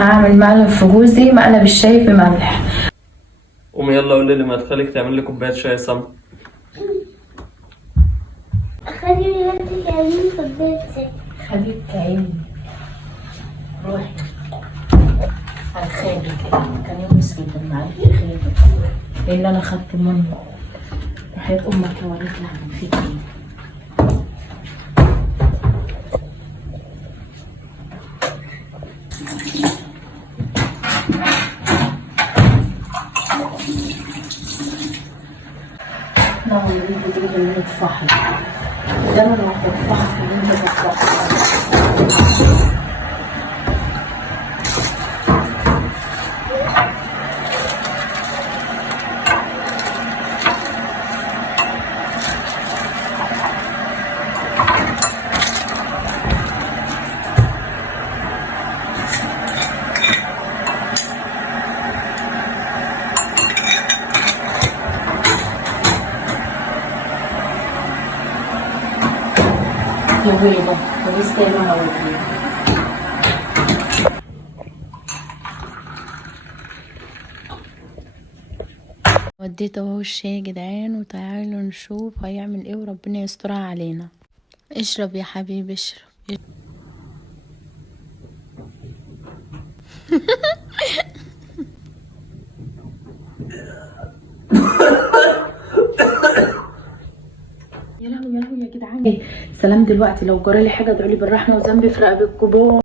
هعمل مقلب في جوزي، مقلب الشاي بملح. قومي يلا قولي لمدخلك تعمل لي كوبايه شاي سمر. خلي ولادك يعملوا كوباية شاي. حبيبتي عيني، روحي على الخالي. كان يوم اسود لما عرفت خالي ايه اللي انا خدت منه. وحياة امك لو عرفت اعمل فيك ايه. نعم يريد تقول ان يتفحر ده انا لو هتفحر ان انت تتفحر. يا بيضة ويستاهلوا هواكي. وديت اهو الشاي يا جدعان، وتعالوا نشوف هيعمل ايه وربنا يسترها علينا. اشرب يا حبيبي اشرب. يا لهوي يا لهوي يا جدعان. سلام دلوقتي، لو جرالي حاجه ادعولي بالرحمه وذنبي في رقبتكم.